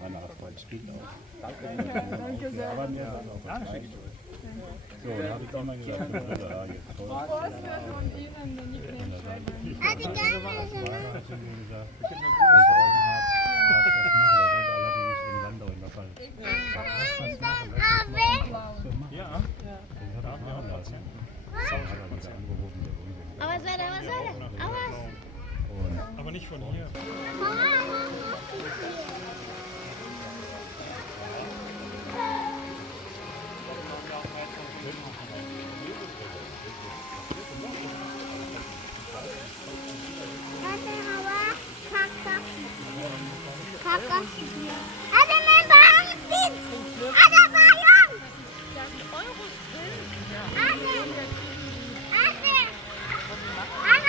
seine Erfolg spielt auch. Danke sehr. Aber mir dann auch was rein. So, dann habe ich immer gesagt, die Brille, ja, jetzt toll. Wo ist das von Ihnen, der Nickname schreiben? Hadi gel. Hat sie mir gesagt, das ist Augenarzt, das machen, der wohnt allerdings in Landau in der Pfalz. Ja, den hat er machen lassen. Aber wieder angerufen, der wohnt in Aber was soll das? Aber aber nicht von hier. Hadi hava. Kaka. Kaka. Hadi men bağırtın. Hadi bağırın. Hadi. Hadi. Hadi.